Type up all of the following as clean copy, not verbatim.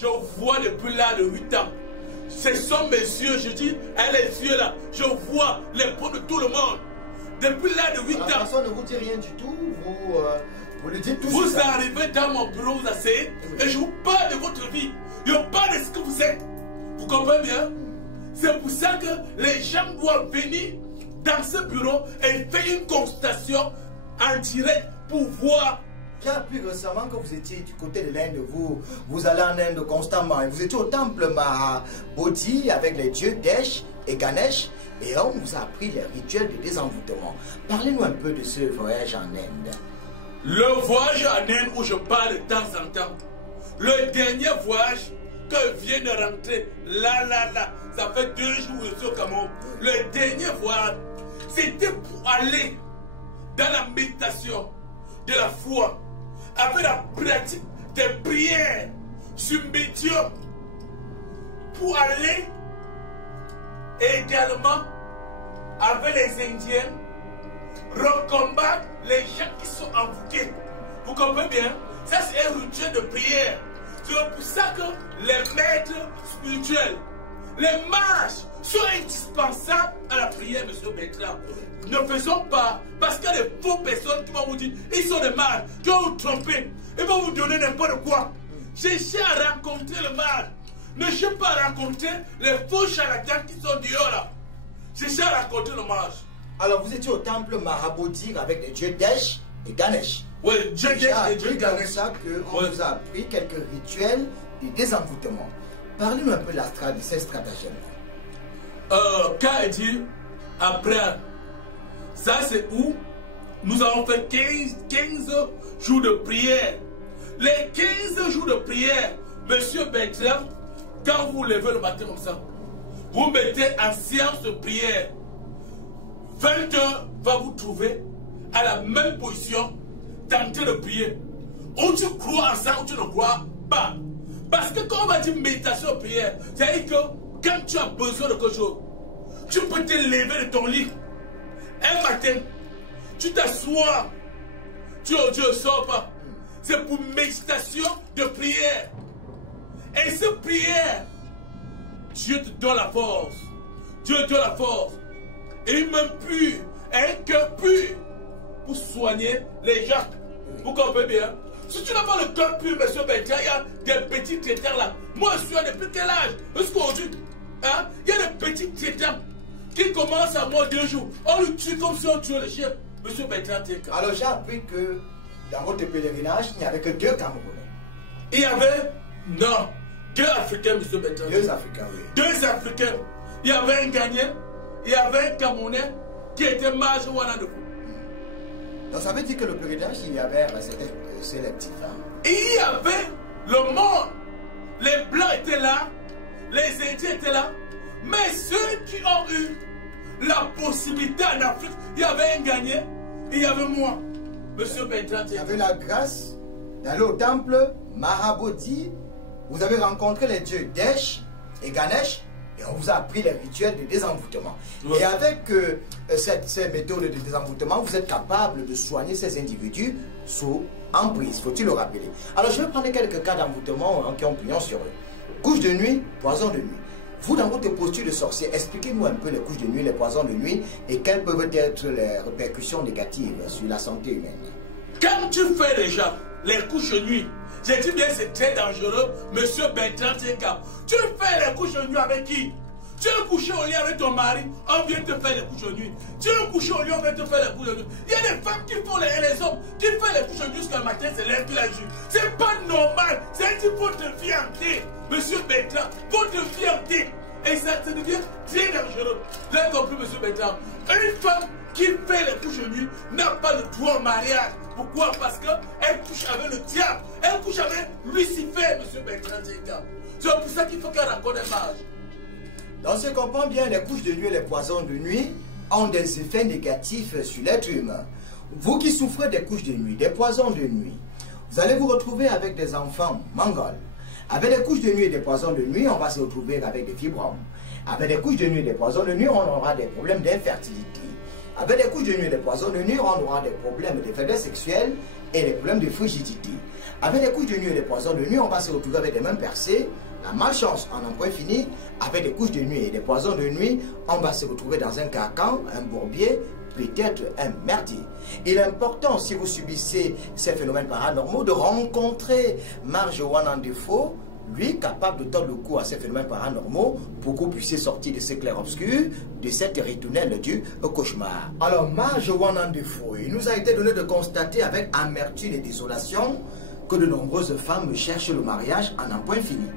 je vois depuis l'âge de 8 ans. Ce sont mes yeux, je dis, à les yeux là, je vois les peaux de tout le monde. Depuis l'âge de 8 ans. Personne ne vous dit rien du tout, vous le dites tout ça. Vous arrivez dans mon bureau, vous asseyez, et je vous parle de votre vie. Je vous parle de ce que vous êtes. Vous comprenez bien? C'est pour ça que les gens doivent venir dans ce bureau et faire une constatation en direct pour voir. J'ai appris récemment que vous étiez du côté de l'Inde, vous allez en Inde constamment. Et vous étiez au temple Mahabodhi avec les dieux Desh et Ganesh. Et on vous a appris les rituels de désenvoûtement. Parlez-nous un peu de ce voyage en Inde. Le voyage en Inde où je parle de temps en temps. Le dernier voyage que vient de rentrer, là, ça fait 2 jours que je suis au Cameroun. Le dernier voyage, c'était pour aller dans la méditation de la foi, avec la pratique des prières sur médium, pour aller également avec les Indiens recombattre les gens qui sont envoûtés. Vous comprenez bien? Ça c'est un rituel de prière. C'est pour ça que les maîtres spirituels, les mages sont indispensables à la prière, monsieur Bertrand. Ne faisons pas, parce qu'il y a des faux personnes qui vont vous dire, ils sont des mages, qui vont vous tromper, ils vont vous donner n'importe quoi. Cherchez à rencontrer le mage. Ne cherchez pas à rencontrer les faux charlatans qui sont dehors là. Cherchez à rencontrer le mage. Alors vous étiez au temple Mahabodhi avec les dieux Desh et Ganesh. Oui, Dieu Desh et Dieu Ganesh. C'est ça qu'on vous a appris quelques rituels de désenvoûtement. Parlez-nous un peu de ces stratagèmes. Quand il dit après, ça c'est où nous avons fait 15 jours de prière. Les 15 jours de prière, monsieur Bertrand, quand vous levez le matin comme ça, vous mettez en séance de prière. 20 heures va vous trouver à la même position, tenter de prier. Ou tu crois en ça ou tu ne crois pas. Parce que quand on va dire méditation de prière, c'est-à-dire que quand tu as besoin de quelque chose, tu peux te lever de ton lit. Un matin, tu t'assois, tu ne sors pas. C'est pour méditation de prière. Et cette prière, Dieu te donne la force. Dieu te donne la force. Et il me pur, un cœur pur pour soigner les gens. Vous comprenez bien? Si tu n'as pas le cœur pur, monsieur Bertrand, il y a des petits traitants là. Moi, je suis depuis quel âge? Jusqu'aujourd'hui. Hein? Il y a des petits traitants qui commencent à mort 2 jours. On le tue comme si on tuait le chien. Monsieur Bertrand, alors j'ai appris que dans votre pèlerinage, il n'y avait que 2 Camerounais. Il y avait, non, 2 Africains, monsieur Bertrand. 2 Africains, oui. 2 Africains. Il y avait un Ghanéen, il y avait un Camerounais qui était mage ou un de vous. Donc ça veut dire que le pèlerinage, il y avait, c'était sélectif. Hein? Il y avait le monde. Les Blancs étaient là, les Indiens étaient là, mais ceux qui ont eu la possibilité en Afrique, il y avait un Ghanéen, et il y avait moi, monsieur Bertrand. Il y avait la grâce d'aller au temple Mahabodhi. Vous avez rencontré les dieux Desh et Ganesh. Et on vous a appris les rituels de désenvoûtement. Oui. Et avec ces méthodes de désenvoûtement, vous êtes capable de soigner ces individus sous emprise, faut-il le rappeler. Alors je vais prendre quelques cas d'envoûtement qui ont pignon sur eux. Couche de nuit, poison de nuit. Vous, dans votre posture de sorcier, expliquez-nous un peu les couches de nuit, les poisons de nuit et quelles peuvent être les répercussions négatives sur la santé humaine. Quand tu fais déjà les couches de nuit, j'ai dit bien c'est très dangereux, monsieur Bertrand Teka. Tu fais les couches de nuit avec qui? Tu es couché au lit avec ton mari, on vient te faire les couches de nuit. Tu es couché au lit, on vient te faire les couches de nuit. Il y a des femmes qui font les hommes qui font les couches de nuit jusqu'à matin, c'est l'air de la joue. C'est pas normal, c'est votre fierté, monsieur Bertrand, votre fierté. Et ça devient très dangereux. Vous avez compris, monsieur Bertrand? Une femme qui fait les couches de nuit n'a pas le droit au mariage. Pourquoi? Parce qu'elle couche avec le diable. Elle couche avec Lucifer, monsieur Bertrand. C'est pour ça qu'il faut qu'elle rencontre un mage. Donc, si on comprend bien, les couches de nuit et les poisons de nuit ont des effets négatifs sur l'être humain. Vous qui souffrez des couches de nuit, des poisons de nuit, vous allez vous retrouver avec des enfants mongols. Avec des couches de nuit et des poisons de nuit, on va se retrouver avec des fibromes. Avec des couches de nuit et des poisons de nuit, on aura des problèmes d'infertilité. Avec des couches de nuit et des poisons de nuit, on aura des problèmes de faiblesse sexuelle et des problèmes de frigidité. Avec des couches de nuit et des poisons de nuit, on va se retrouver avec les mêmes percées. La malchance en un point fini. Avec des couches de nuit et des poisons de nuit, on va se retrouver dans un carcan, un bourbier, peut-être un merdier. Il est important, si vous subissez ces phénomènes paranormaux, de rencontrer Marjoanne en défaut, lui capable de tordre le cou à ces phénomènes paranormaux pour que vous puissiez sortir de ces clairs-obscurs, de cette ritournelle du cauchemar. Alors, Marjoanne en défaut, il nous a été donné de constater avec amertume et désolation que de nombreuses femmes cherchent le mariage en un point fini.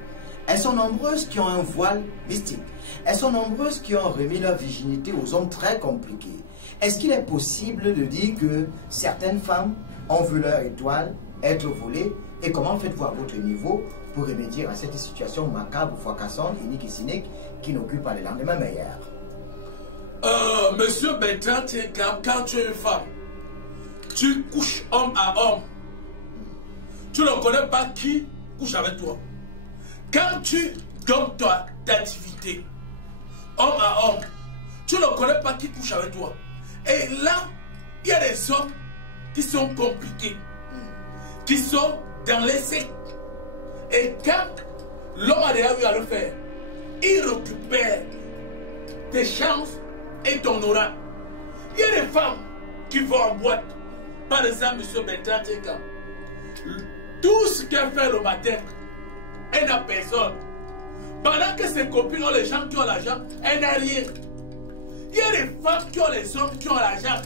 Elles sont nombreuses qui ont un voile mystique. Elles sont nombreuses qui ont remis leur virginité aux hommes très compliqués. Est-ce qu'il est possible de dire que certaines femmes ont vu leur étoile être volée? Et comment faites-vous à votre niveau pour remédier à cette situation macabre, fracassante, inique et cynique qui n'occupe pas les lendemains meilleurs? Monsieur Bertrand, quand tu es une femme, tu couches homme à homme. Tu ne connais pas qui couche avec toi. Quand tu donnes ta activité, homme à homme, tu ne connais pas qui couche avec toi. Et là, il y a des hommes qui sont compliqués, qui sont dans les sectes. Et quand l'homme a déjà eu à le faire, il récupère tes chances et ton aura. Il y a des femmes qui vont en boîte. Par exemple, M. Bertrand Teka, tout ce qu'elle fait le matin, elle n'a personne. Pendant que ses copines ont les gens qui ont l'argent, elle n'a rien. Il y a des femmes qui ont les hommes qui ont l'argent.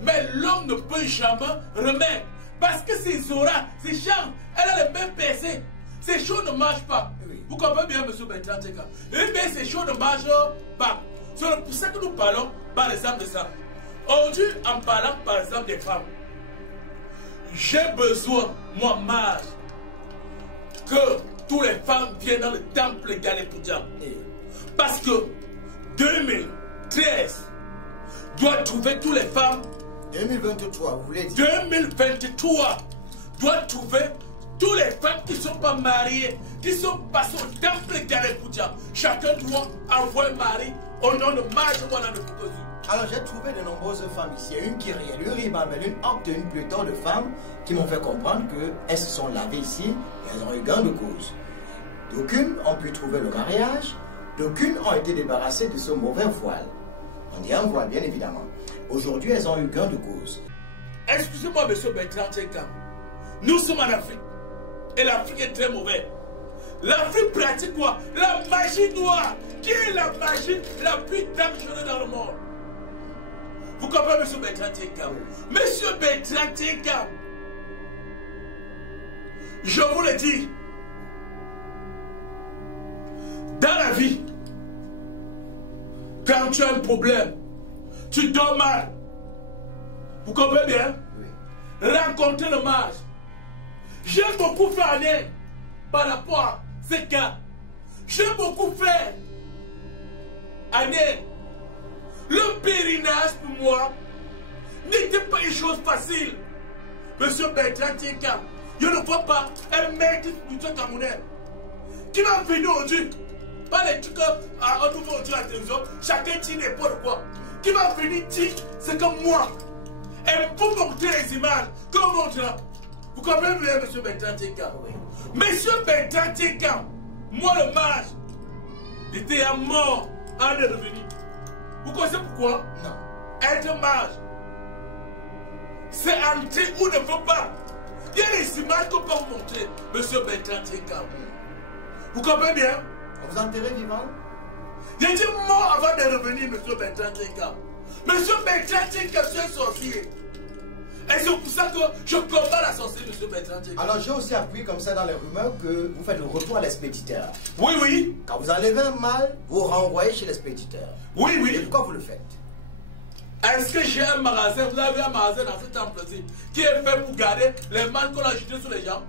Mais l'homme ne peut jamais remettre. Parce que ses auras, ses chances, elle a les mêmes percées. Ces choses ne marchent pas. Oui. Vous comprenez bien, M. Bertrand Teka? Eh bien, ces choses ne marchent pas. C'est pour ça que nous parlons, par exemple, de ça. Aujourd'hui, en parlant, par exemple, des femmes, j'ai besoin, moi, mage, que toutes les femmes viennent dans le temple Galepoudia. Parce que 2013 doit trouver toutes les femmes. 2023, vous voulez dire? 2023 doit trouver toutes les femmes qui ne sont pas mariées, qui sont passées au temple Galepoudia. Chacun doit envoyer un mari au nom de Marjoanne de Foucault. Alors j'ai trouvé de nombreuses femmes ici. Une qui rit, une ribambelle, une octe, une pléthore de femmes qui m'ont fait comprendre qu'elles se sont lavées ici et elles ont eu gain de cause. D'aucunes ont pu trouver le mariage, d'aucunes ont été débarrassées de ce mauvais voile. On dit un voile, bien évidemment. Aujourd'hui, elles ont eu gain de cause. Excusez-moi, M. Bertrand Teka. Nous sommes en Afrique. Et l'Afrique est très mauvaise. L'Afrique pratique quoi? La magie noire. Qui est la magie la plus dangereuse dans le monde? Vous comprenez, M. Bertrand Teka? M. Bertrand Teka, je vous le dis, dans la vie, quand tu as un problème, tu dors mal. Vous comprenez bien? Oui. Rencontrer le mage. J'ai beaucoup fait aller par rapport à ces cas. J'ai beaucoup fait aller. Le périnage pour moi n'était pas une chose facile. Monsieur Bertrand Teka, je ne vois pas un mec spirituel camerounais qui va venir aujourd'hui. Pas les trucs à nouveau aujourd'hui à la télévision, chacun dit n'importe quoi. Qui va venir dire c'est comme moi. Et pour montrer les images, comme on montre là. Vous comprenez bien, M. Bertrand Teka? Oui. Monsieur Bertrand Teka, moi le mage, j'étais à mort en est revenu. Vous connaissez pourquoi? Non. Être mage, c'est entrer ou ne faut pas. Il y a des images qu'on peut vous montrer, M. Bertrand Teka. Vous comprenez bien? On vous enterrez vivant? J'ai dit mort avant de revenir, M. Bertrand Teka. M. Bertrand Teka, c'est un sorcier. Et c'est pour ça que je combats la sorcellerie, M. Bertrand Teka. Alors j'ai aussi appris comme ça dans les rumeurs que vous faites le retour à l'expéditeur. Oui, oui. Quand vous enlevez un mal, vous renvoyez chez l'expéditeur. Oui, oui. Et pourquoi vous le faites? Est-ce que j'ai un magasin, vous avez un magasin dans ce temple-ci qui est fait pour garder les mal qu'on a jetés sur les gens?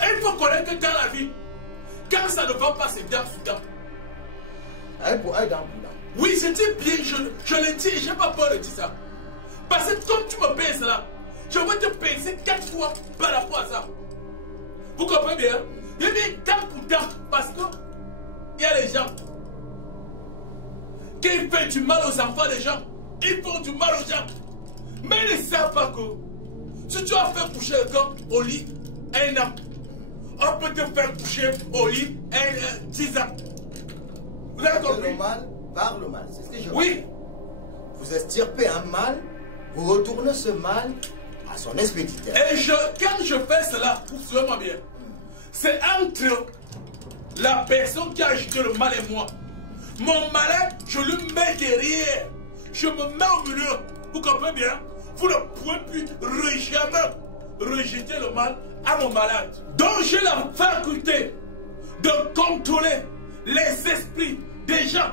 Et il faut connaître que dans la vie, quand ça ne va pas, c'est dents sous dents. Un pour un, dent pour dent. Oui, c'était bien, je le dis, je n'ai pas peur de dire ça. Parce que comme tu me payes cela, je vais te payer 4 fois par rapport à ça. Vous comprenez bien? Je dis dent pour dent parce que il y a des gens qui font du mal aux enfants des gens. Ils font du mal aux gens. Mais ils ne savent pas que si tu as fait coucher quelqu'un au lit, 1 an. On peut te faire coucher au lit 10 ans. Vous avez compris? Le mal par le mal, c'est ce que je Oui. dis. Vous extirpez un mal, vous retournez ce mal à son expéditeur. Et quand je fais cela, suivez-moi bien, c'est entre la personne qui a agité le mal et moi. Mon malade, je le mets derrière. Je me mets au milieu. Vous comprenez bien? Vous ne pouvez plus jamais rejeter le mal à mon malade. Donc j'ai la faculté de contrôler les esprits des gens.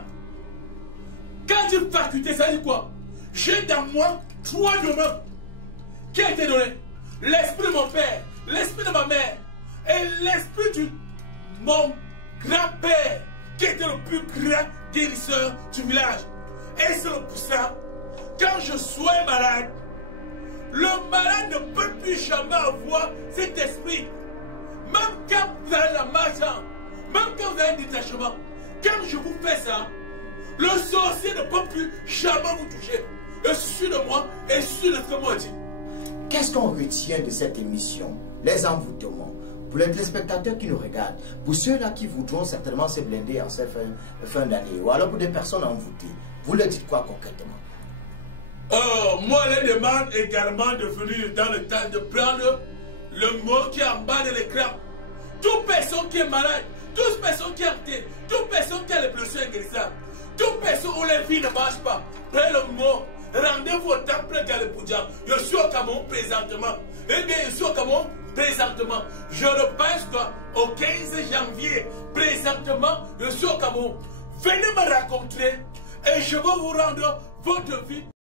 Quand je dis faculté, ça dit quoi? J'ai dans moi 3 domaines qui a été donné. L'esprit de mon père, l'esprit de ma mère et l'esprit de mon grand-père qui était le plus grand guérisseur du village. Et c'est pour ça, quand je suis malade, le malade ne peut plus jamais avoir cet esprit. Même quand vous avez la marche, même quand vous avez un détachement, quand je vous fais ça, le sorcier ne peut plus jamais vous toucher. Je suis de moi et je suis de ce que moi dit. Qu'est-ce qu'on retient de cette émission? Les envoûtements. Pour les téléspectateurs qui nous regardent, pour ceux-là qui voudront certainement se blinder en cette fin d'année, ou alors pour des personnes envoûtées, vous leur dites quoi concrètement? Moi, je les demande également de venir dans le temps de prendre le mot qui est en bas de l'écran. Toute personne qui est malade, toute personne qui est actée, toute personne qui a les blessures inguérissables, toute personne où les vies ne marchent pas, prenez le mot. Rendez-vous au temple Galipoudia. Je suis au Cameroun présentement. Eh bien, je suis au Cameroun présentement. Je le pense qu'au 15 janvier, présentement, je suis au Cameroun. Venez me rencontrer et je vais vous rendre votre vie.